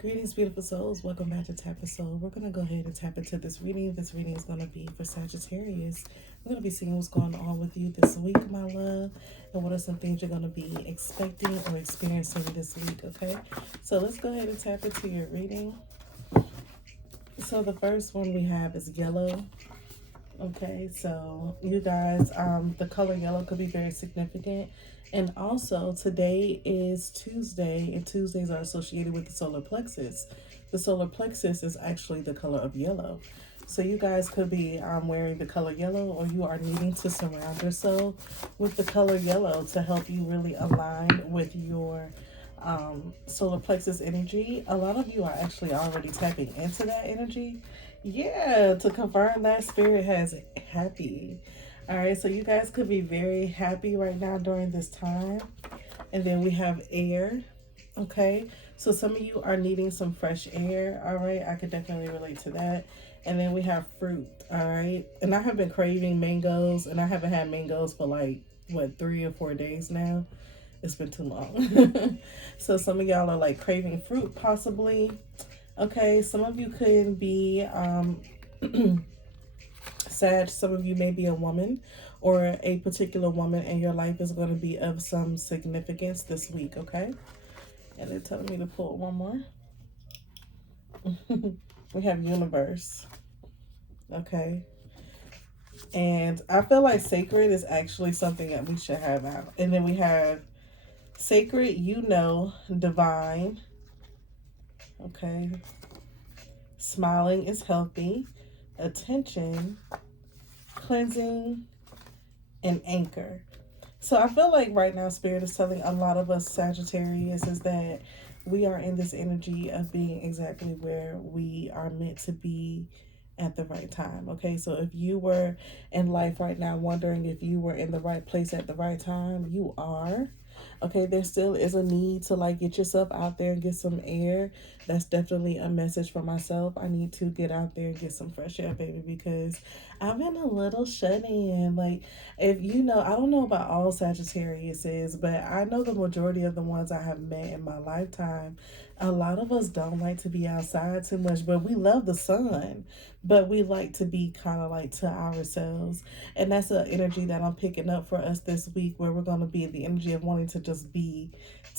Greetings, beautiful souls. Welcome back to Tap a Soul. We're going to go ahead and tap into this reading. This reading is going to be for Sagittarius. We're going to be seeing what's going on with you this week, my love, and what are some things you're going to be expecting or experiencing this week, okay? So let's go ahead and tap into your reading. So the first one we have is yellow. Okay, so you guys, the color yellow could be very significant. And also, today is Tuesday, and Tuesdays are associated with the solar plexus. The solar plexus is actually the color of yellow. So you guys could be wearing the color yellow, or you are needing to surround yourself with the color yellow to help you really align with your solar plexus energy. A lot of you are actually already tapping into that energy. Yeah, to confirm that, spirit has happy. All right, so you guys could be very happy right now during this time. And then we have air. Okay, so some of you are needing some fresh air. All right, I could definitely relate to that. And then we have fruit. All right, and I have been craving mangoes, and I haven't had mangoes for like what, 3 or 4 days now. It's been too long. So some of y'all are like craving fruit possibly. Okay, some of you could be Sag. Some of you may be a woman or a particular woman, and your life is going to be of some significance this week, okay? And they're telling me to pull one more. We have universe. Okay. And I feel like sacred is actually something that we should have out. And then we have sacred, divine. Okay. Smiling is healthy. Attention, cleansing, and anchor. So I feel like right now Spirit is telling a lot of us Sagittarius is that we are in this energy of being exactly where we are meant to be at the right time. Okay, so if you were in life right now wondering if you were in the right place at the right time, you are. Okay, there still is a need to like get yourself out there and get some air. That's definitely a message for myself. I need to get out there and get some fresh air, baby, because I've been a little shut in. Like, if you know, I don't know about all Sagittariuses, but I know the majority of the ones I have met in my lifetime. A lot of us don't like to be outside too much, but we love the sun. But we like to be kind of like to ourselves. And that's an energy that I'm picking up for us this week, where we're going to be the energy of wanting to just be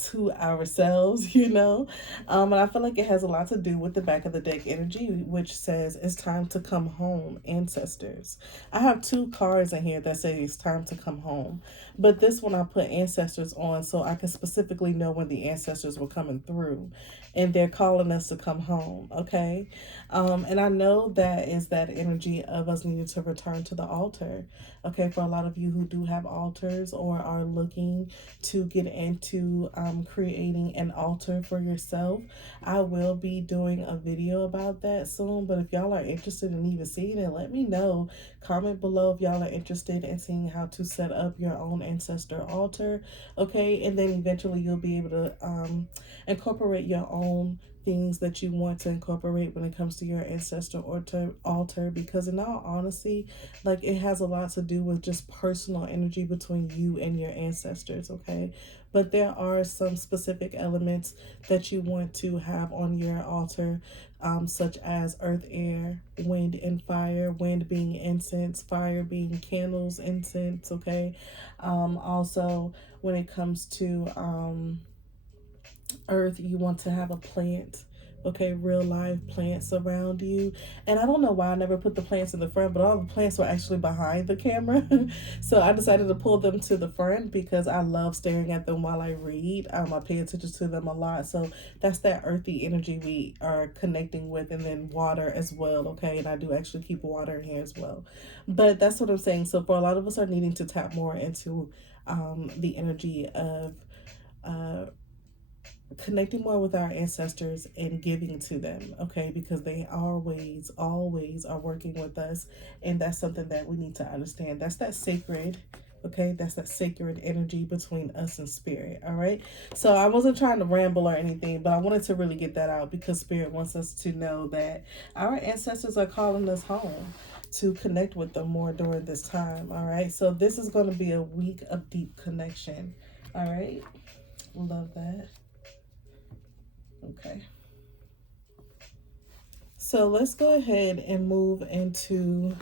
to ourselves, you know? And I feel like it has a lot to do with the back of the deck energy, which says it's time to come home, ancestors. I have 2 cards in here that say it's time to come home. But this one I put ancestors on so I can specifically know when the ancestors were coming through. And they're calling us to come home, okay? And I know that is that energy of us needing to return to the altar. Okay, for a lot of you who do have altars or are looking to get into creating an altar for yourself, I will be doing a video about that soon. But if y'all are interested in even seeing it, let me know. Comment below if y'all are interested in seeing how to set up your own ancestor altar. Okay, and then eventually you'll be able to incorporate your own things that you want to incorporate when it comes to your ancestor altar, because in all honesty, like, it has a lot to do with just personal energy between you and your ancestors, okay? But there are some specific elements that you want to have on your altar, such as earth, air, wind, and fire. Wind being incense, fire being candles, incense, okay? Also, when it comes to earth, you want to have a plant, okay? Real live plants around you. And I don't know why I never put the plants in the front, but all the plants were actually behind the camera. So I decided to pull them to the front because I love staring at them while I read. I pay attention to them a lot. So that's that earthy energy we are connecting with. And then water as well, okay? And I do actually keep water in here as well. But that's what I'm saying. So for a lot of us are needing to tap more into the energy of connecting more with our ancestors and giving to them, okay? Because they always are working with us, and that's something that we need to understand. That's that sacred, okay? That's that sacred energy between us and spirit, all right? So I wasn't trying to ramble or anything, but I wanted to really get that out because spirit wants us to know that our ancestors are calling us home, to connect with them more during this time, all right? So this is going to be a week of deep connection, all right? Love that. Okay. So let's go ahead and move into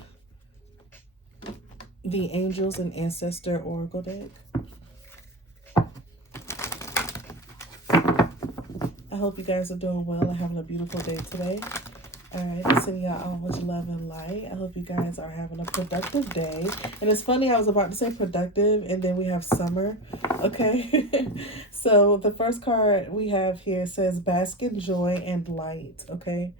the Angels and Ancestor Oracle deck. I hope you guys are doing well and having a beautiful day today. Alright, sending y'all all much love and light. I hope you guys are having a productive day. And it's funny, I was about to say productive, and then we have summer. Okay. So the first card we have here says bask in joy and light. Okay.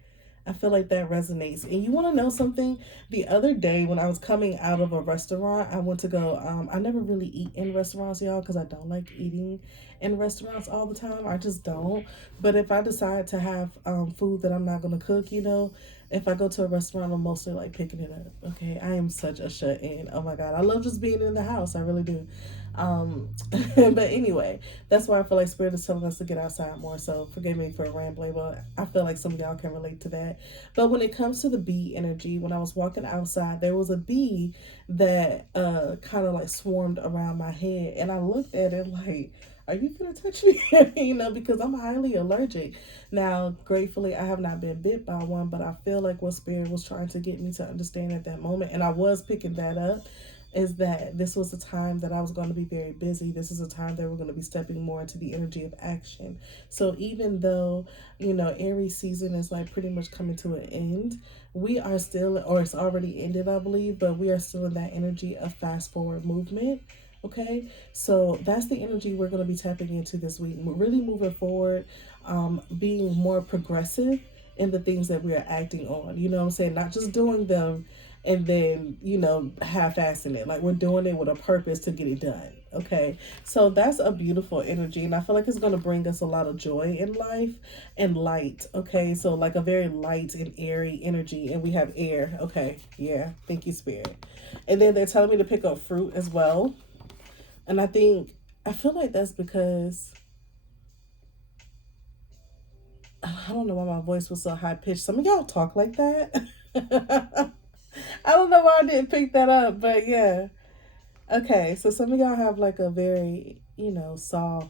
I feel like that resonates. And you want to know something? The other day when I was coming out of a restaurant, I went to go, I never really eat in restaurants, y'all, because I don't like eating in restaurants all the time. I just don't. But if I decide to have food that I'm not going to cook, you know, if I go to a restaurant, I'm mostly like picking it up. Okay. I am such a shut-in. Oh my God. I love just being in the house. I really do. But anyway, that's why I feel like Spirit is telling us to get outside more. So forgive me for rambling, but I feel like some of y'all can relate to that. But when it comes to the bee energy, when I was walking outside, there was a bee that kind of like swarmed around my head, and I looked at it like, are you gonna touch me? You know, because I'm highly allergic. Now, gratefully, I have not been bit by one, but I feel like what Spirit was trying to get me to understand at that moment, and I was picking that up, is that this was a time that I was going to be very busy. This is a time that we're going to be stepping more into the energy of action. So even though, you know, Aries season is like pretty much coming to an end, we are still, or it's already ended, I believe, but we are still in that energy of fast forward movement. Okay, so that's the energy we're going to be tapping into this week. We're really moving forward, being more progressive in the things that we are acting on. You know what I'm saying? Not just doing them and then, you know, half-assing it. Like, we're doing it with a purpose to get it done. Okay, so that's a beautiful energy, and I feel like it's going to bring us a lot of joy in life and light. Okay, so like a very light and airy energy, and we have air. Okay, yeah, thank you, Spirit. And then they're telling me to pick up fruit as well, and I feel like that's because I don't know why my voice was so high pitched. Some of y'all talk like that. I don't know why I didn't pick that up, but yeah. Okay, so some of y'all have like a very, you know, soft.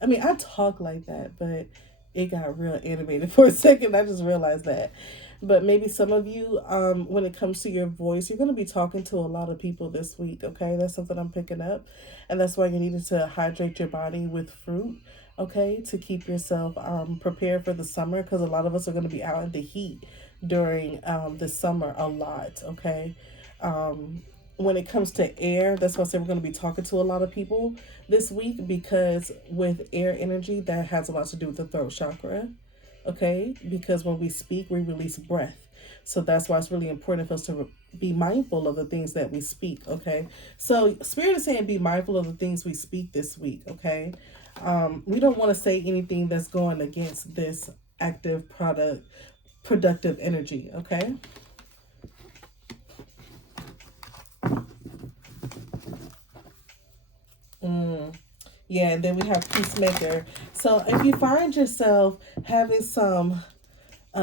I mean, I talk like that, but it got real animated for a second. I just realized that. But maybe some of you, when it comes to your voice, you're going to be talking to a lot of people this week, okay? That's something I'm picking up. And that's why you needed to hydrate your body with fruit, okay? To keep yourself prepared for the summer, because a lot of us are going to be out in the heat during the summer a lot, okay? When it comes to air, that's why I say we're going to be talking to a lot of people this week, because with air energy, that has a lot to do with the throat chakra. Okay, because when we speak, we release breath. So that's why it's really important for us to be mindful of the things that we speak. Okay, so Spirit is saying be mindful of the things we speak this week. Okay, we don't want to say anything that's going against this active productive energy. Okay. Yeah, and then we have Peacemaker. So if you find yourself having some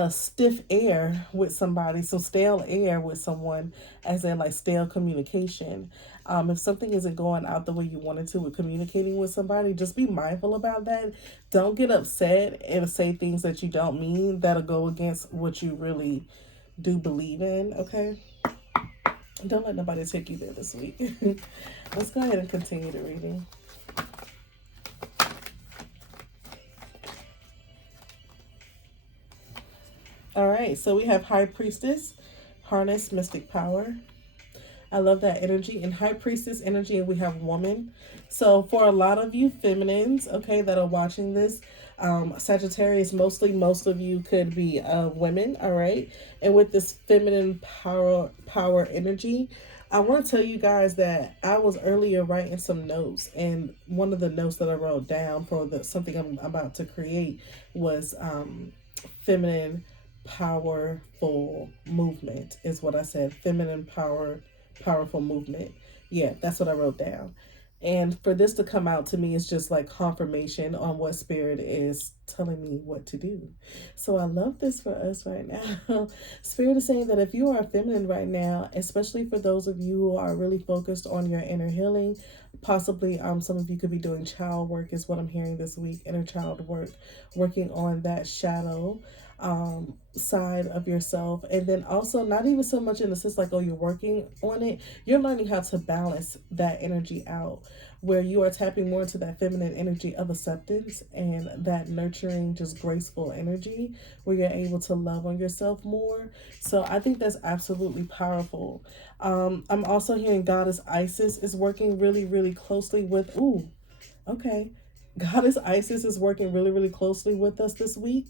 stiff air with somebody, some stale air with someone, as in like stale communication, if something isn't going out the way you wanted to with communicating with somebody, just be mindful about that. Don't get upset and say things that you don't mean that'll go against what you really do believe in. Okay, don't let nobody take you there this week. Let's go ahead and continue the reading. All right, so we have High Priestess, Harness Mystic Power. I love that energy. And High Priestess energy, and we have Woman. So for a lot of you feminines, okay, that are watching this, Sagittarius, mostly, most of you could be women, all right? And with this feminine power energy, I want to tell you guys that I was earlier writing some notes, and one of the notes that I wrote down for something I'm about to create was feminine powerful movement is what I said. Feminine powerful movement. Yeah, that's what I wrote down. And for this to come out to me is just like confirmation on what Spirit is telling me what to do. So I love this for us right now. Spirit is saying that if you are feminine right now, especially for those of you who are really focused on your inner healing, possibly some of you could be doing child work is what I'm hearing this week, inner child work, working on that shadow side of yourself. And then also, not even so much in the sense like, oh, you're working on it, you're learning how to balance that energy out, where you are tapping more into that feminine energy of acceptance and that nurturing, just graceful energy, where you're able to love on yourself more. So I think that's absolutely powerful. I'm also hearing Goddess Isis is working really, really closely with, ooh, okay. Goddess Isis is working really, really closely with us this week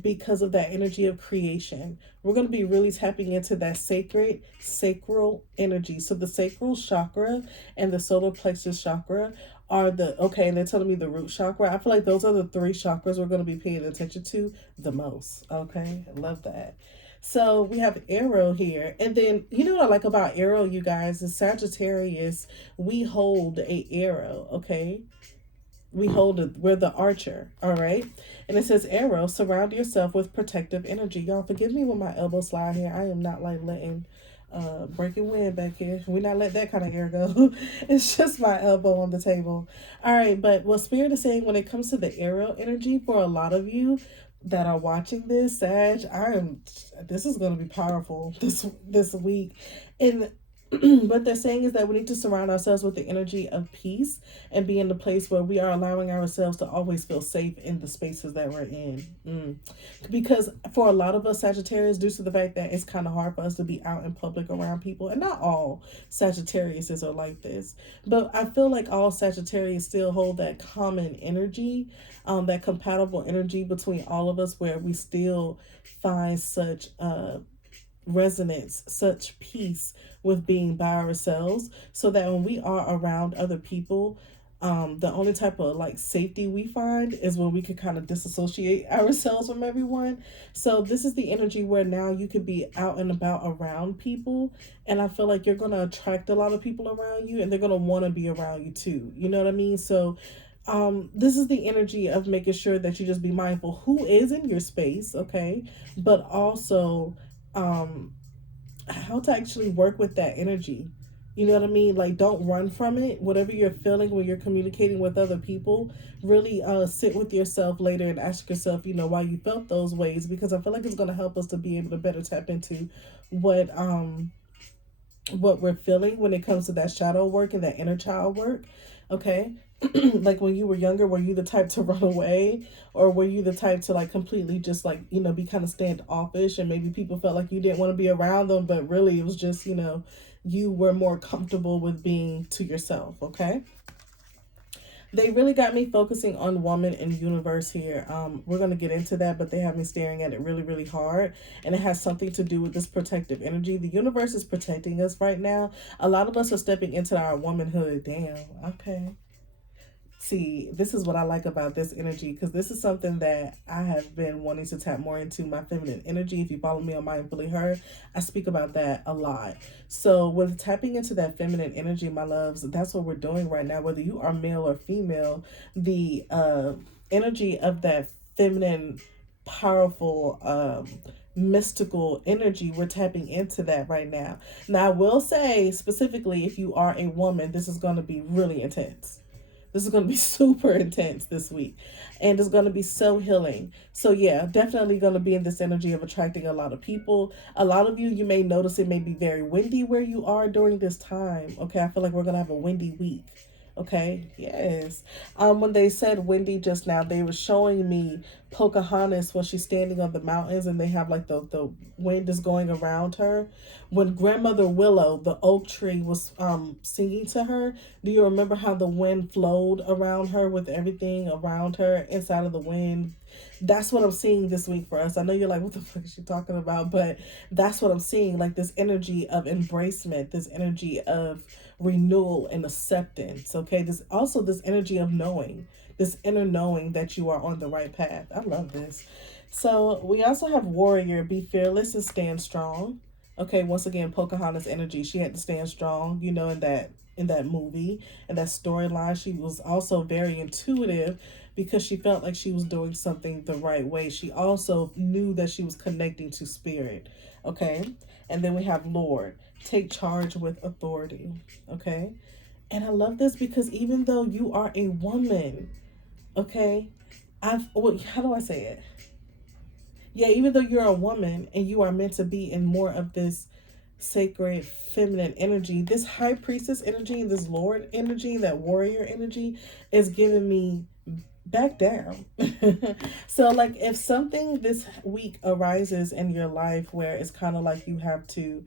because of that energy of creation. We're going to be really tapping into that sacral energy. So the sacral chakra and the solar plexus chakra are okay, and they're telling me the root chakra. I feel like those are the three chakras we're going to be paying attention to the most. Okay, I love that. So we have Arrow here. And then, you know what I like about Arrow, you guys, is Sagittarius, we hold a arrow, okay? We hold it, we're the archer, all right? And it says, Arrow, surround yourself with protective energy. Y'all forgive me with my elbow slide here. I am not like letting breaking wind back here. We not let that kind of air go. It's just my elbow on the table. All right, but what Spirit is saying when it comes to the arrow energy, for a lot of you that are watching this, Sag, this is going to be powerful this week. And what they're saying is that we need to surround ourselves with the energy of peace and be in the place where we are allowing ourselves to always feel safe in the spaces that we're in. Because for a lot of us Sagittarius, due to the fact that it's kind of hard for us to be out in public around people, and not all Sagittariuses are like this, but I feel like all Sagittarius still hold that common energy, that compatible energy between all of us, where we still find such resonance, such peace with being by ourselves, so that when we are around other people, the only type of like safety we find is when we can kind of disassociate ourselves from everyone. So this is the energy where now you could be out and about around people, and I feel like you're going to attract a lot of people around you, and they're going to want to be around you too. You know what I mean? So this is the energy of making sure that you just be mindful who is in your space, okay? But also how to actually work with that energy. You know what I mean? Like, don't run from it. Whatever you're feeling when you're communicating with other people, really sit with yourself later and ask yourself, why you felt those ways, because I feel like it's going to help us to be able to better tap into what we're feeling when it comes to that shadow work and that inner child work. Okay. Like when you were younger, were you the type to run away, or were you the type to like completely just like, be kind of standoffish, and maybe people felt like you didn't want to be around them, but really it was just, you were more comfortable with being to yourself. Okay. They really got me focusing on woman and universe here. We're going to get into that, but they have me staring at it really, really hard. And it has something to do with this protective energy. The universe is protecting us right now. A lot of us are stepping into our womanhood. Damn. Okay. See, this is what I like about this energy, because this is something that I have been wanting to tap more into, my feminine energy. If you follow me on Mindfully Her, I speak about that a lot. So with tapping into that feminine energy, my loves, that's what we're doing right now. Whether you are male or female, the energy of that feminine, powerful, mystical energy, we're tapping into that right now. Now, I will say specifically, if you are a woman, this is going to be really intense. This is going to be super intense this week, and it's going to be so healing. So yeah, definitely going to be in this energy of attracting a lot of people. A lot of you may notice it may be very windy where you are during this time. Okay, I feel like we're going to have a windy week. Okay, yes. When they said windy just now, they were showing me Pocahontas when she's standing on the mountains, and they have like the wind is going around her. When Grandmother Willow, the oak tree, was singing to her, do you remember how the wind flowed around her with everything around her inside of the wind? That's what I'm seeing this week for us. I know you're like, what the fuck is she talking about? But that's what I'm seeing, like this energy of embracement, this energy of renewal and acceptance. Okay, this also this energy of knowing, this inner knowing that you are on the right path. I love this. So we also have warrior, be fearless and stand strong. Okay, once again, Pocahontas energy. She had to stand strong, in that movie and that storyline. She was also very intuitive because she felt like she was doing something the right way. She also knew that she was connecting to spirit. Okay, and then we have Lord, take charge with authority. Okay, and I love this because even though you are a woman, okay, how do I say it? Yeah, even though you're a woman and you are meant to be in more of this sacred feminine energy, this high priestess energy, this lord energy, that warrior energy is giving me back down. So like if something this week arises in your life where it's kind of like you have to,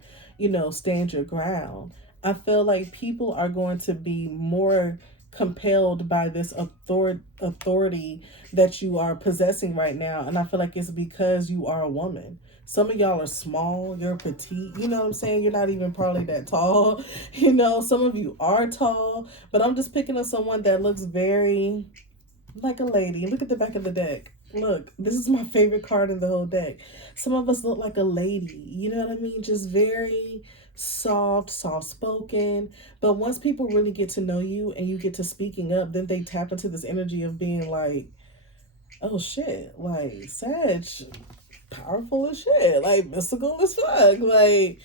stand your ground, I feel like people are going to be more compelled by this authority that you are possessing right now. And I feel like it's because you are a woman. Some of y'all are small, you're petite, you know what I'm saying? You're not even probably that tall. Some of you are tall, but I'm just picking up someone that looks very like a lady. Look at the back of the deck. Look, this is my favorite card in the whole deck. Some of us look like a lady. You know what I mean? Just very soft spoken. But once people really get to know you and you get to speaking up, then they tap into this energy of being like, oh shit, like Sag, powerful as shit, like mystical as fuck. Like,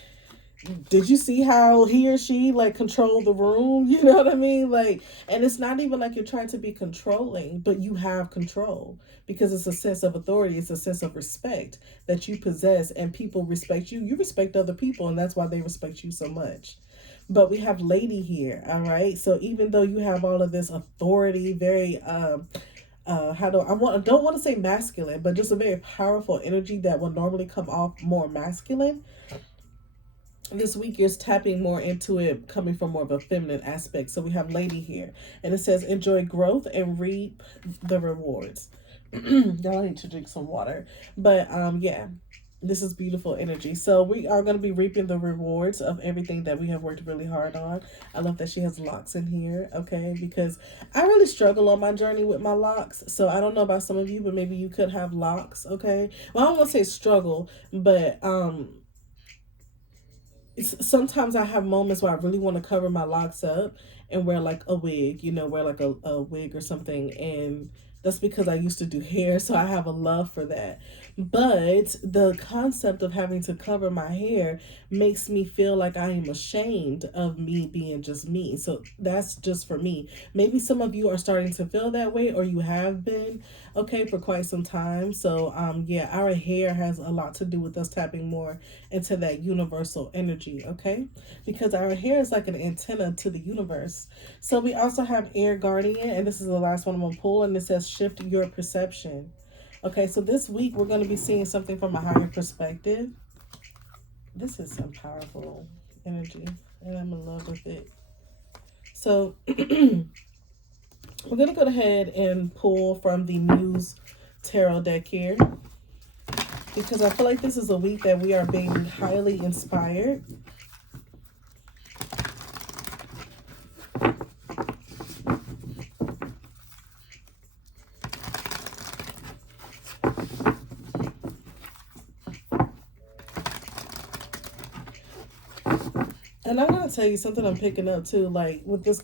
did you see how he or she like controlled the room? You know what I mean? Like, and it's not even like you're trying to be controlling, but you have control because it's a sense of authority. It's a sense of respect that you possess, and people respect you. You respect other people, and that's why they respect you so much. But we have lady here, all right? So even though you have all of this authority, very how do don't want to say masculine, but just a very powerful energy that will normally come off more masculine, this week you're tapping more into it coming from more of a feminine aspect. So we have lady here, and it says enjoy growth and reap the rewards. Y'all need to drink some water. But yeah, this is beautiful energy. So we are going to be reaping the rewards of everything that we have worked really hard on. I love that she has locks in here, okay? Because I really struggle on my journey with my locks. So I don't know about some of you, but maybe you could have locks, okay? Well, I don't want to say struggle, but sometimes I have moments where I really want to cover my locks up and wear like a wig, wear like a wig or something. And that's because I used to do hair, so I have a love for that. But the concept of having to cover my hair makes me feel like I am ashamed of me being just me. So that's just for me. Maybe some of you are starting to feel that way, or you have been, okay, for quite some time. So yeah, our hair has a lot to do with us tapping more into that universal energy, okay? Because our hair is like an antenna to the universe. So we also have Air Guardian, and this is the last one I'm gonna pull, and it says shift your perception. Okay, so this week we're going to be seeing something from a higher perspective. This is some powerful energy, and I'm in love with it. So we're going to go ahead and pull from the Muse Tarot deck here, because I feel like this is a week that we are being highly inspired. And I'm going to tell you something I'm picking up too, like with this,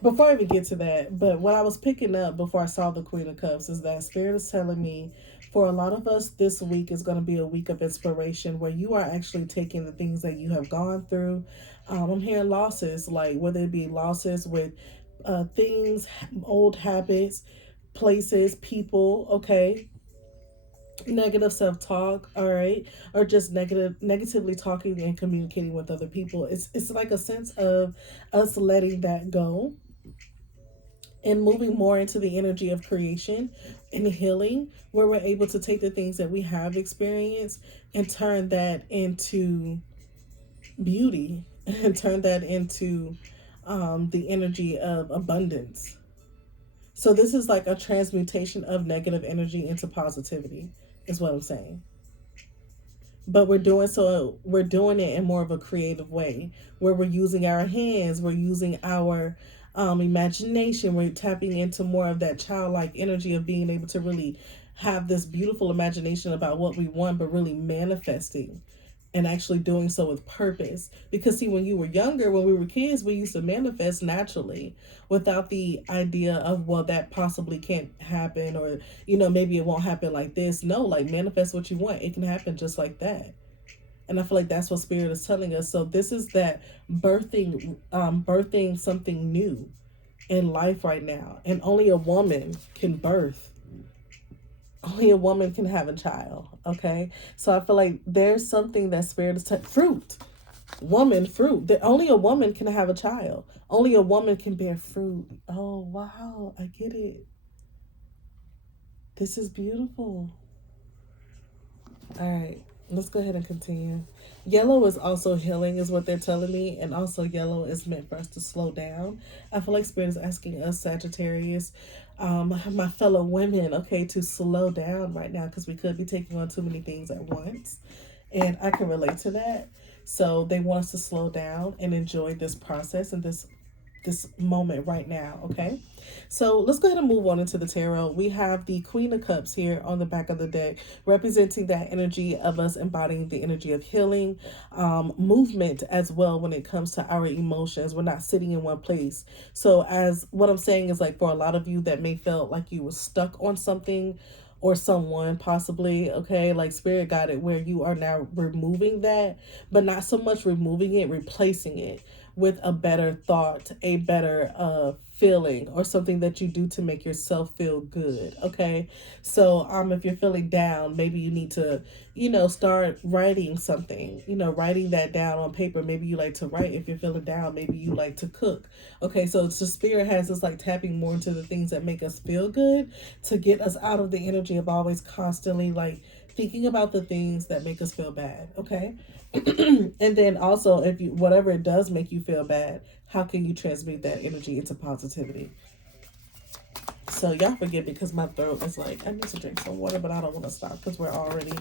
before I even get to that, but what I was picking up before I saw the Queen of Cups is that Spirit is telling me for a lot of us, this week is going to be a week of inspiration where you are actually taking the things that you have gone through. I'm hearing losses, like whether it be losses with things, old habits, places, people, okay? Negative self-talk, all right, or just negatively talking and communicating with other people. It's like a sense of us letting that go and moving more into the energy of creation and healing, where we're able to take the things that we have experienced and turn that into beauty and turn that into the energy of abundance. So this is like a transmutation of negative energy into positivity, is what I'm saying. But we're doing it in more of a creative way, where we're using our hands, we're using our imagination, we're tapping into more of that childlike energy of being able to really have this beautiful imagination about what we want, but really manifesting and actually doing so with purpose. Because see, when you were younger, when we were kids, we used to manifest naturally without the idea of, well, that possibly can't happen, or maybe it won't happen like this. No, like, manifest what you want, it can happen just like that. And I feel like that's what Spirit is telling us. So this is that birthing something new in life right now, and only a woman can birth only a woman can have a child. Okay, so I feel like there's something that spirit is fruit. Woman, fruit. That only a woman can have a child. Only a woman can bear fruit. Oh wow, I get it. This is beautiful. All right, let's go ahead and continue. Yellow is also healing, is what they're telling me, and also yellow is meant for us to slow down. I feel like Spirit is asking us, Sagittarius, my fellow women, okay, to slow down right now because we could be taking on too many things at once, and I can relate to that. So they want us to slow down and enjoy this process and this moment right now, okay? So let's go ahead and move on into the tarot. We have the Queen of Cups here on the back of the deck, representing that energy of us embodying the energy of healing, movement as well when it comes to our emotions. We're not sitting in one place. So as what I'm saying is like for a lot of you that may feel like you were stuck on something or someone possibly, okay, like spirit got it where you are now removing that, but not so much removing it, replacing it with a better thought, a better feeling, or something that you do to make yourself feel good. Okay, so if you're feeling down, maybe you need to, start writing something. Writing that down on paper. Maybe you like to write. If you're feeling down, maybe you like to cook. Okay, so it's the spirit has us like tapping more into the things that make us feel good to get us out of the energy of always constantly like thinking about the things that make us feel bad. Okay. And then also, if you whatever it does make you feel bad, how can you transmute that energy into positivity? So y'all forgive me because my throat is like I need to drink some water, but I don't want to stop because we're already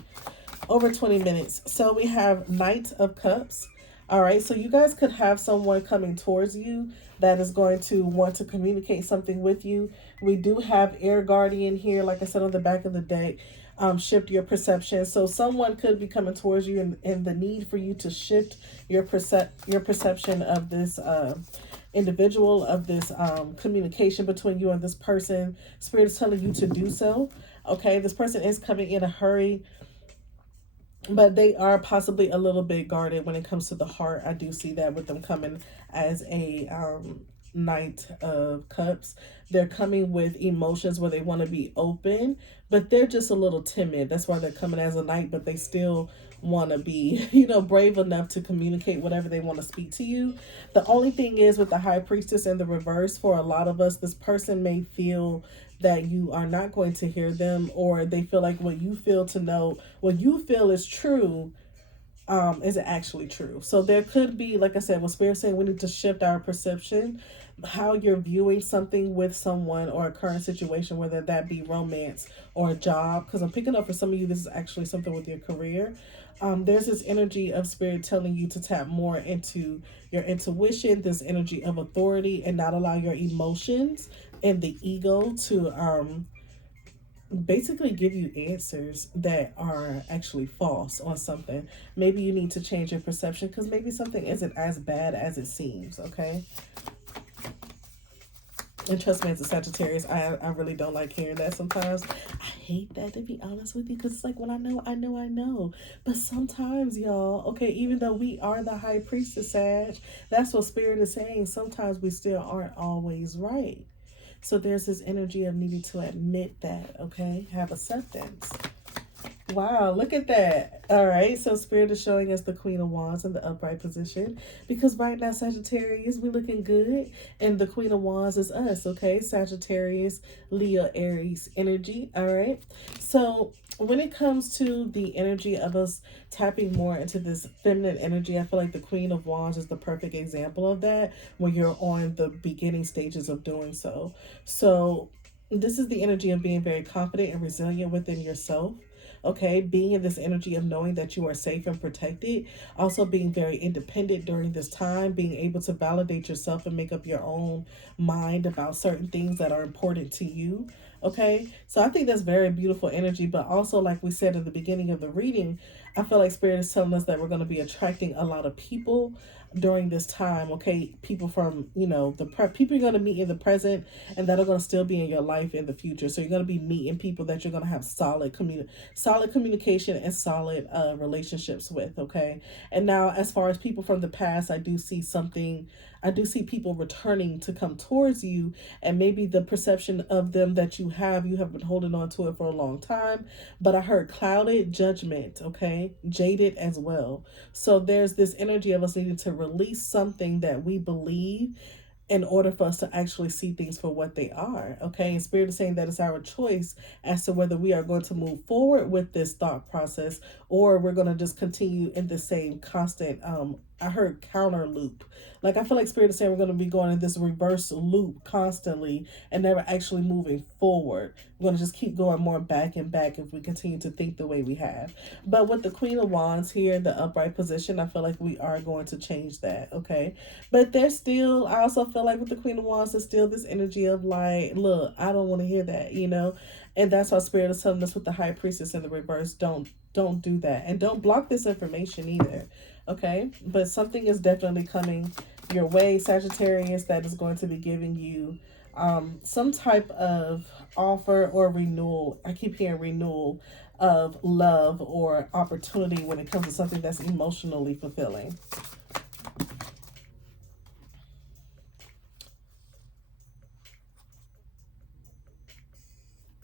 over 20 minutes. So we have Knight of Cups. All right, so you guys could have someone coming towards you that is going to want to communicate something with you. We do have Air Guardian here, like I said on the back of the deck. Shift your perception. So someone could be coming towards you, and the need for you to shift your perception of this individual, of this communication between you and this person. Spirit is telling you to do so. Okay, this person is coming in a hurry, but they are possibly a little bit guarded when it comes to the heart. I do see that with them coming as a Knight of Cups. They're coming with emotions where they want to be open, but they're just a little timid. That's why they're coming as a knight, but they still want to be, brave enough to communicate whatever they want to speak to you. The only thing is with the High Priestess in the reverse, for a lot of us, this person may feel that you are not going to hear them, or they feel like what you feel is true is it actually true. So there could be, like I said, what Spirit's saying, we need to shift our perception, how you're viewing something with someone or a current situation, whether that be romance or a job, because I'm picking up for some of you this is actually something with your career. There's this energy of Spirit telling you to tap more into your intuition, this energy of authority, and not allow your emotions and the ego to basically give you answers that are actually false on something. Maybe you need to change your perception because maybe something isn't as bad as it seems. Okay. And trust me, as a Sagittarius, I really don't like hearing that sometimes. I hate that, to be honest with you, because it's like, when I know. But sometimes, y'all, okay, even though we are the High Priestess, Sag, that's what Spirit is saying. Sometimes we still aren't always right. So there's this energy of needing to admit that, okay? Have acceptance. Wow, look at that. All right, so Spirit is showing us the Queen of Wands in the upright position, because right now, Sagittarius, we looking good, and the Queen of Wands is us, okay? Sagittarius, Leo, Aries energy, all right? So when it comes to the energy of us tapping more into this feminine energy, I feel like the Queen of Wands is the perfect example of that when you're on the beginning stages of doing so. So this is the energy of being very confident and resilient within yourself. Okay, being in this energy of knowing that you are safe and protected. Also being very independent during this time, being able to validate yourself and make up your own mind about certain things that are important to you. Okay, so I think that's very beautiful energy. But also, like we said in the beginning of the reading, I feel like Spirit is telling us that we're going to be attracting a lot of people during this time. Okay, people from, you know, people you're going to meet in the present and that are going to still be in your life in the future. So you're going to be meeting people that you're going to have solid communication and solid relationships with. Okay, and now as far as people from the past, I do see people returning to come towards you, and maybe the perception of them that you have been holding on to it for a long time. But I heard clouded, judgment, okay, jaded as well. So there's this energy of us needing to release something that we believe in order for us to actually see things for what they are. Okay. And Spirit is saying that it's our choice as to whether we are going to move forward with this thought process, or we're going to just continue in the same constant, I heard counter loop. Like, I feel like Spirit is saying we're going to be going in this reverse loop constantly and never actually moving forward. We're going to just keep going more back and back if we continue to think the way we have. But with the Queen of Wands here in the upright position, I feel like we are going to change that. Okay. But there's still, I also feel like with the Queen of Wands, there's still this energy of like, look, I don't want to hear that, you know? And that's why Spirit is telling us with the High Priestess in the reverse, don't do that. And don't block this information either. Okay. But something is definitely coming your way, Sagittarius, that is going to be giving you some type of offer or renewal. I keep hearing renewal of love or opportunity when it comes to something that's emotionally fulfilling.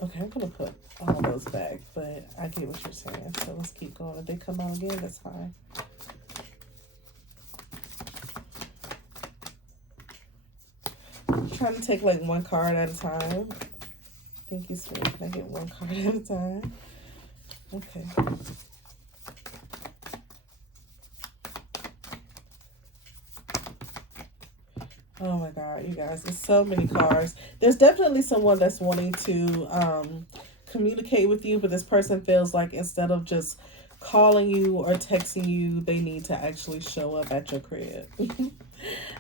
Okay, I'm going to put all those back, but I get what you're saying. So let's keep going. If they come out again, that's fine. I'm trying to take like one card at a time. Thank you, Spirit. Can I get one card at a time? Okay. Oh my God, you guys, there's so many cards. There's definitely someone that's wanting to communicate with you, but this person feels like instead of just calling you or texting you, they need to actually show up at your crib.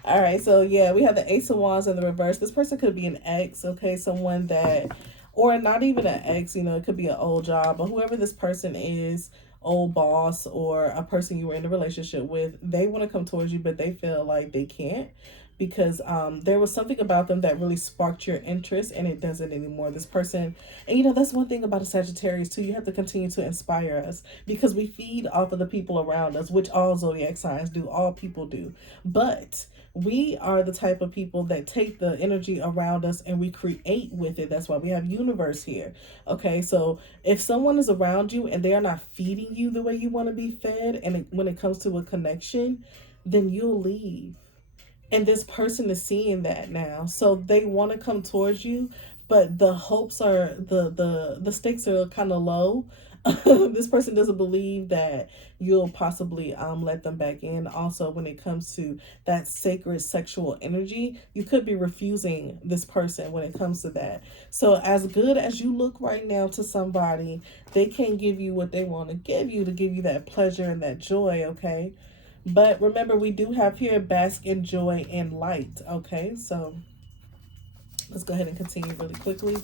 All right, so yeah, we have the Ace of Wands in the reverse. This person could be an ex, okay, someone that, or not even an ex, you know, it could be an old job, but whoever this person is, old boss or a person you were in a relationship with, they want to come towards you, but they feel like they can't because there was something about them that really sparked your interest and it doesn't anymore. This person, and you know, that's one thing about a Sagittarius too. You have to continue to inspire us because we feed off of the people around us, which all zodiac signs do, all people do. But we are the type of people that take the energy around us and we create with it. That's why we have universe here. Okay, so if someone is around you and they are not feeding you the way you want to be fed, and when it comes to a connection, then you'll leave. And this person is seeing that now, so they want to come towards you, but the hopes are the stakes are kind of low. This person doesn't believe that you'll possibly let them back in. Also, when it comes to that sacred sexual energy, you could be refusing this person when it comes to that. So as good as you look right now to somebody, they can't give you what they want to give you that pleasure and that joy. Okay. But remember, we do have here bask in joy and light. Okay, so let's go ahead and continue really quickly.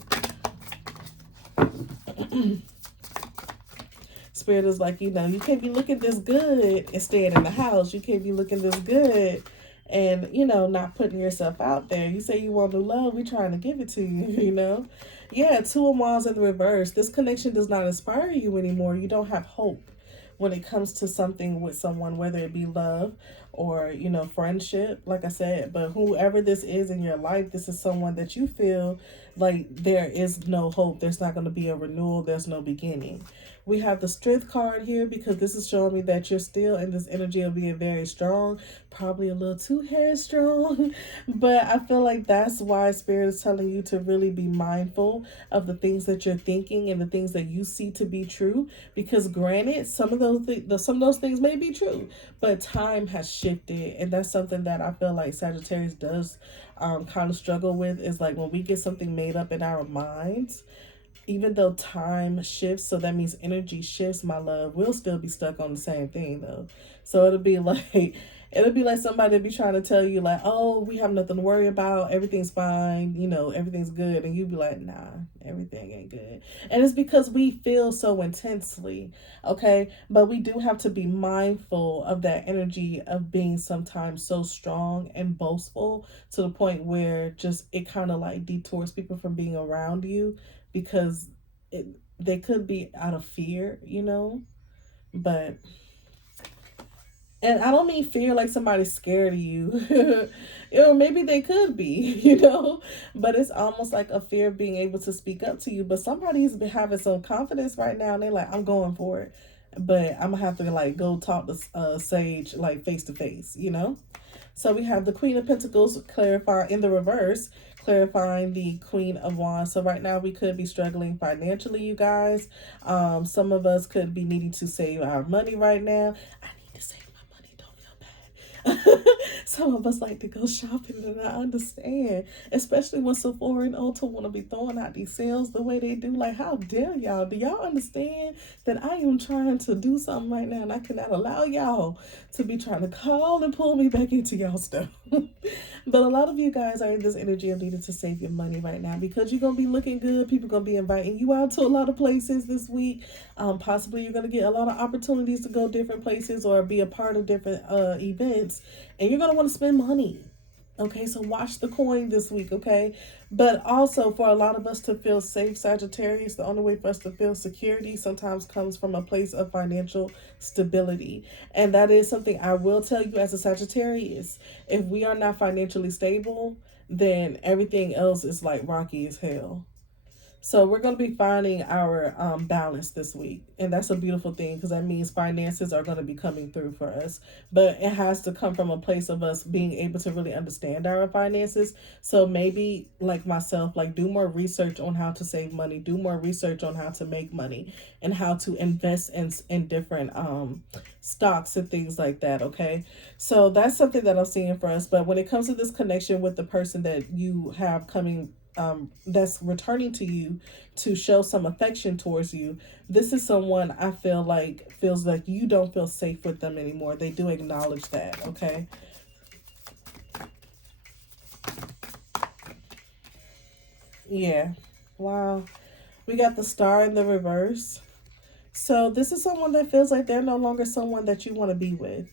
Spirit is like, you know, you can't be looking this good and staying in the house. You can't be looking this good and, you know, not putting yourself out there. You say you want new love, we trying to give it to you, you know? Yeah, Two of Wands in the reverse. This connection does not inspire you anymore. You don't have hope when it comes to something with someone, whether it be love or, you know, friendship, like I said. But whoever this is in your life, this is someone that you feel like there is no hope. There's not going to be a renewal. There's no beginning. We have the Strength card here because this is showing me that you're still in this energy of being very strong, probably a little too headstrong. But I feel like that's why Spirit is telling you to really be mindful of the things that you're thinking and the things that you see to be true. Because granted, some of those things may be true, but time has shifted, and that's something that I feel like Sagittarius does kind of struggle with. Is like when we get something made up in our minds, even though time shifts, so that means energy shifts, my love, we'll still be stuck on the same thing though. So it'll be like It'll be like somebody be trying to tell you like, oh, we have nothing to worry about, everything's fine, you know, everything's good, and you be like, nah, everything ain't good. And it's because we feel so intensely, okay? But we do have to be mindful of that energy of being sometimes so strong and boastful to the point where just it kind of like detours people from being around you, because it, they could be out of fear, you know. But, and I don't mean fear like somebody's scared of you. Maybe they could be, you know, but it's almost like a fear of being able to speak up to you. But somebody's been having some confidence right now, and they're like, I'm going for it. But I'm gonna have to like go talk to Sage like face to face, you know. So we have the Queen of Pentacles clarify in the reverse, clarifying the Queen of Wands. So right now we could be struggling financially, you guys. Some of us could be needing to save our money right now. I need to save my money, don't feel bad. Some of us like to go shopping, and I understand, especially when Sephora and Ulta want to be throwing out these sales the way they do. Like, how dare y'all? Do y'all understand that I am trying to do something right now, and I cannot allow y'all to be trying to call and pull me back into y'all stuff? But a lot of you guys are in this energy of needing to save your money right now, because you're going to be looking good. People going to be inviting you out to a lot of places this week. Possibly you're going to get a lot of opportunities to go different places or be a part of different events. And you're going to want to spend money. Okay, so watch the coin this week, okay? But also, for a lot of us to feel safe, Sagittarius, the only way for us to feel security sometimes comes from a place of financial stability. And that is something I will tell you as a Sagittarius. If we are not financially stable, then everything else is like rocky as hell. So we're going to be finding our balance this week. And that's a beautiful thing, because that means finances are going to be coming through for us. But it has to come from a place of us being able to really understand our finances. So maybe, like myself, like do more research on how to save money. Do more research on how to make money and how to invest in different stocks and things like that, okay? So that's something that I'm seeing for us. But when it comes to this connection with the person that you have coming that's returning to you to show some affection towards you, this is someone I feel like feels like you don't feel safe with them anymore. They do acknowledge that, okay? Yeah. Wow. We got the Star in the reverse. So this is someone that feels like they're no longer someone that you want to be with.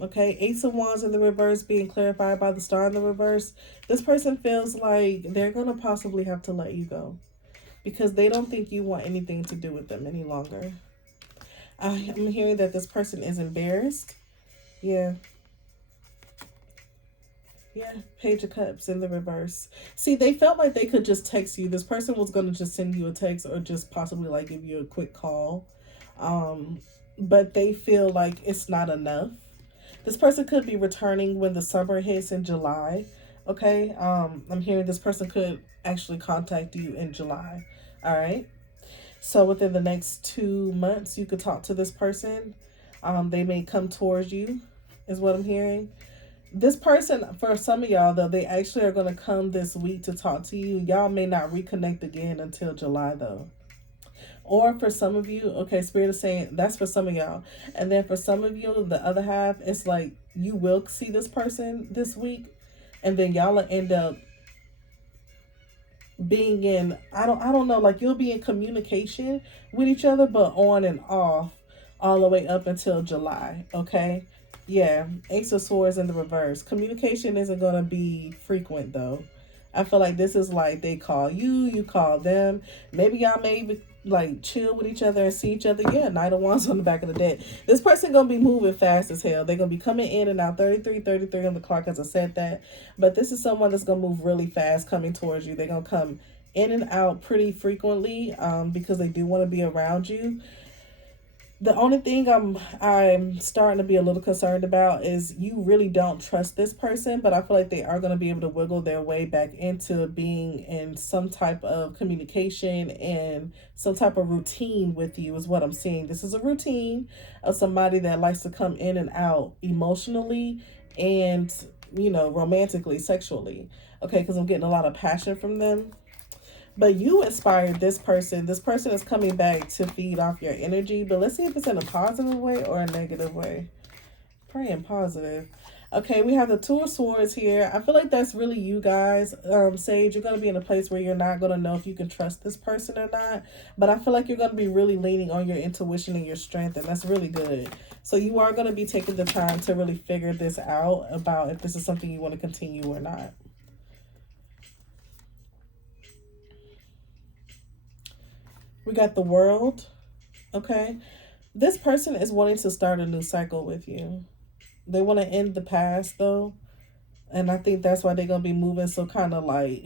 Okay, Ace of Wands in the reverse being clarified by the Star in the reverse. This person feels like they're going to possibly have to let you go, because they don't think you want anything to do with them any longer. I'm hearing that this person is embarrassed. Yeah. Yeah, Page of Cups in the reverse. See, they felt like they could just text you. This person was going to just send you a text or just possibly like give you a quick call. But they feel like it's not enough. This person could be returning when the summer hits in July. Okay. I'm hearing this person could actually contact you in July. All right. So within the next 2 months, you could talk to this person. They may come towards you, is what I'm hearing. This person, for some of y'all, though, they actually are going to come this week to talk to you. Y'all may not reconnect again until July, though. Or for some of you, okay, Spirit is saying that's for some of y'all. And then for some of you, the other half, it's like you will see this person this week. And then y'all will end up being in, I don't know, like you'll be in communication with each other, but on and off all the way up until July, okay? Yeah, Ace of Swords in the reverse. Communication isn't going to be frequent, though. I feel like this is like they call you, you call them. Maybe y'all may like chill with each other and see each other. Yeah, Knight of Wands on the back of the deck. This person going to be moving fast as hell. They're going to be coming in and out 33 on the clock, as I said that. But this is someone that's going to move really fast coming towards you. They're going to come in and out pretty frequently because they do want to be around you. The only thing I'm starting to be a little concerned about is you really don't trust this person, but I feel like they are going to be able to wiggle their way back into being in some type of communication and some type of routine with you is what I'm seeing. This is a routine of somebody that likes to come in and out emotionally and, you know, romantically, sexually. Okay, because I'm getting a lot of passion from them. But you inspired this person. This person is coming back to feed off your energy. But let's see if it's in a positive way or a negative way. praying positive. Okay, we have the Two of Swords here. I feel like that's really you guys. Sage, you're going to be in a place where you're not going to know if you can trust this person or not. But I feel like you're going to be really leaning on your intuition and your strength, and that's really good. So you are going to be taking the time to really figure this out about if this is something you want to continue or not. We got the World. Okay. This person is wanting to start a new cycle with you. They want to end the past, though. And I think that's why they're going to be moving so kind of like...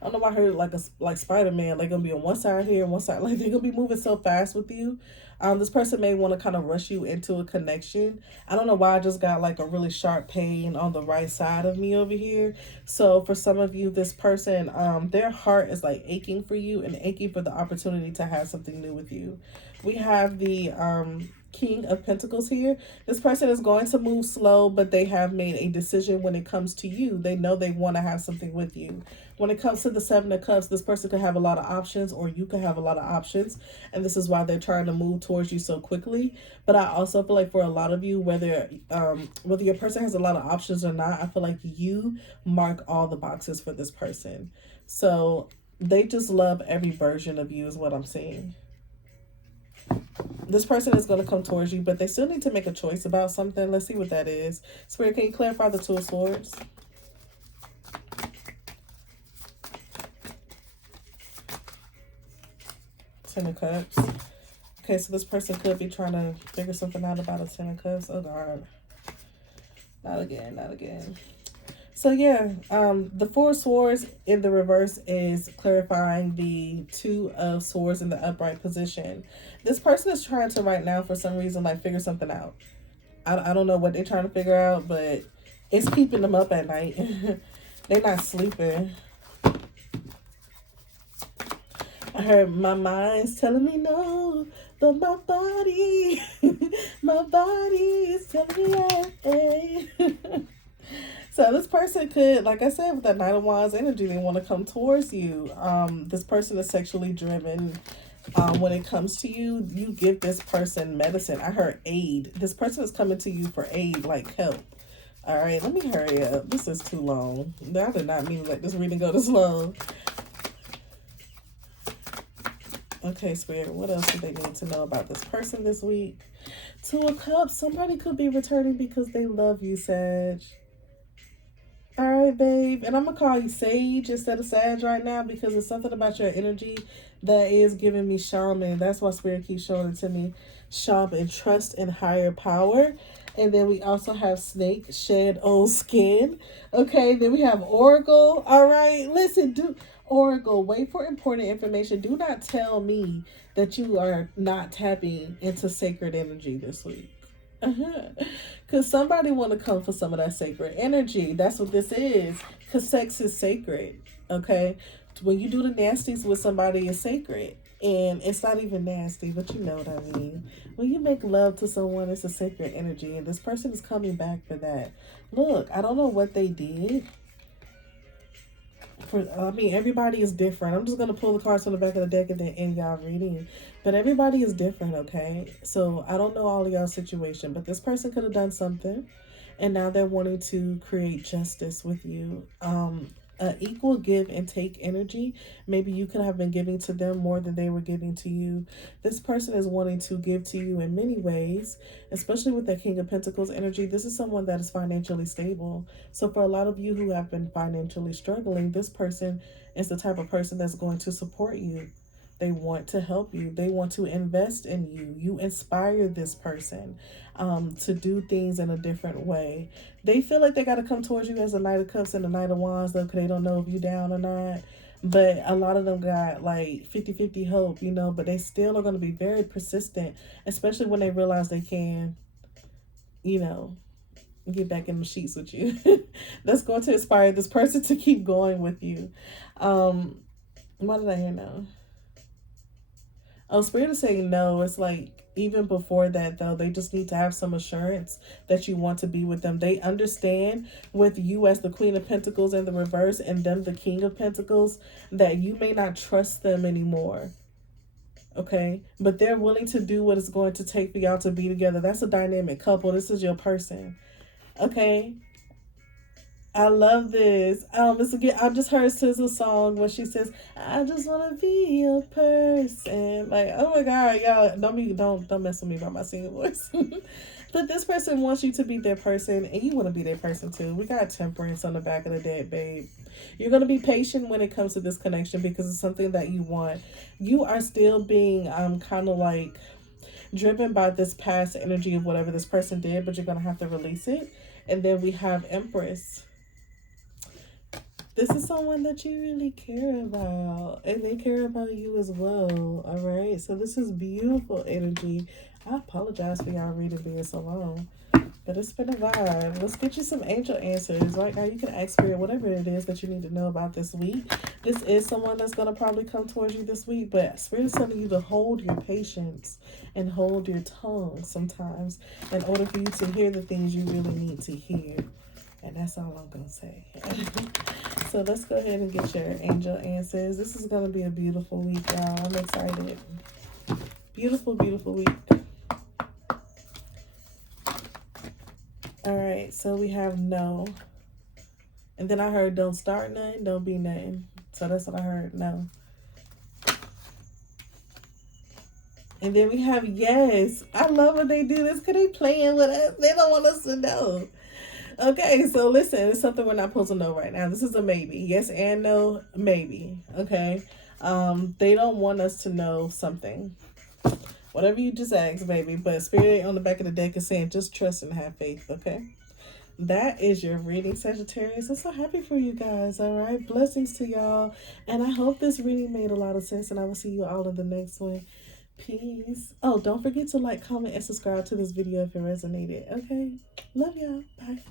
I don't know why I heard like Spider-Man. They're going to be on one side here and one side. Like, they're going to be moving so fast with you. This person may want to kind of rush you into a connection. I don't know why I just got like a really sharp pain on the right side of me over here. So for some of you, this person, their heart is like aching for you and aching for the opportunity to have something new with you. We have the King of Pentacles here. This person is going to move slow, but they have made a decision when it comes to you. They know they want to have something with you. When it comes to the Seven of Cups, this person could have a lot of options, or you could have a lot of options, and this is why they're trying to move towards you so quickly. But I also feel like for a lot of you, whether your person has a lot of options or not, I feel like you mark all the boxes for this person. So they just love every version of you is what I'm seeing. This person is going to come towards you, but they still need to make a choice about something. Let's see what that is. Spirit, can you clarify the Two of Swords? Ten of Cups. Okay, so this person could be trying to figure something out about a Ten of Cups. Oh, God. Not again, not again. So, yeah, the Four of Swords in the reverse is clarifying the Two of Swords in the upright position. This person is trying to right now, for some reason, like figure something out. I don't know what they're trying to figure out, but it's keeping them up at night. They're not sleeping. I heard my mind's telling me no, but my body, my body is telling me hey. So this person could, like I said, with that Knight of Wands energy, they want to come towards you. This person is sexually driven. When it comes to you, you give this person medicine. I heard aid. This person is coming to you for aid, like help. All right, let me hurry up. This is too long. I did not mean to let this reading go this long. Okay, Spirit, what else do they need to know about this person this week? Two of Cups. Somebody could be returning because they love you, Sag. All right, babe. And I'm going to call you Sage instead of Sag right now because it's something about your energy that is giving me shaman. That's why Spirit keeps showing it to me. Shaman, trust in higher power. And then we also have Snake, shed old skin. Okay, then we have Oracle. All right, listen, Oracle, wait for important information. Do not tell me that you are not tapping into sacred energy this week. Because somebody want to come for some of that sacred energy. That's what this is. Because sex is sacred. Okay? When you do the nasties with somebody, it's sacred. And it's not even nasty, but you know what I mean. When you make love to someone, it's a sacred energy. And this person is coming back for that. Look, I don't know what they did. Everybody is different. I'm just going to pull the cards from the back of the deck and then end y'all reading. But everybody is different, okay? So I don't know all of y'all's situation, but this person could have done something. And now they're wanting to create justice with you. Equal give and take energy. Maybe you could have been giving to them more than they were giving to you. This person is wanting to give to you in many ways, especially with that King of Pentacles energy. This is someone that is financially stable. So for a lot of you who have been financially struggling, this person is the type of person that's going to support you. They want to help you. They want to invest in you. You inspire this person to do things in a different way. They feel like they got to come towards you as a Knight of Cups and a Knight of Wands, though, because they don't know if you're down or not. But a lot of them got like 50-50 hope, you know, but they still are going to be very persistent, especially when they realize they can, you know, get back in the sheets with you. That's going to inspire this person to keep going with you. What did I hear now? Oh, Spirit is saying no. It's like even before that, though, they just need to have some assurance that you want to be with them. They understand with you as the Queen of Pentacles in the reverse and them the King of Pentacles that you may not trust them anymore. Okay, but they're willing to do what it's going to take for y'all to be together. That's a dynamic couple. This is your person. Okay, I love this. It's again. I just heard SZA's song where she says, "I just wanna be your person." Like, oh my God, y'all, don't mess with me by my singing voice. But this person wants you to be their person, and you want to be their person too. We got temperance on the back of the deck, babe. You're gonna be patient when it comes to this connection because it's something that you want. You are still being kind of like driven by this past energy of whatever this person did, but you're gonna have to release it. And then we have Empress. This is someone that you really care about, and they care about you as well. All right, so this is beautiful energy. I apologize for y'all reading being so long, but it's been a vibe. Let's get you some angel answers. Right now, you can ask Spirit whatever it is that you need to know about this week. This is someone that's going to probably come towards you this week, but Spirit is telling you to hold your patience and hold your tongue sometimes in order for you to hear the things you really need to hear. And that's all I'm going to say. So let's go ahead and get your angel answers. This is going to be a beautiful week, y'all. I'm excited. Beautiful, beautiful week. All right, so we have no. And then I heard don't start nothing, don't be nothing. So that's what I heard, no. And then we have yes. I love when they do this because they playing with us. They don't want us to know. Okay, so listen, it's something we're not supposed to know right now. This is a maybe. Yes and no, maybe. Okay. They don't want us to know something. Whatever you just ask, baby. But Spirit on the back of the deck is saying just trust and have faith, okay? That is your reading, Sagittarius. I'm so happy for you guys, all right? Blessings to y'all. And I hope this reading made a lot of sense, and I will see you all in the next one. Peace. Oh, don't forget to like, comment, and subscribe to this video if it resonated, okay? Love y'all. Bye.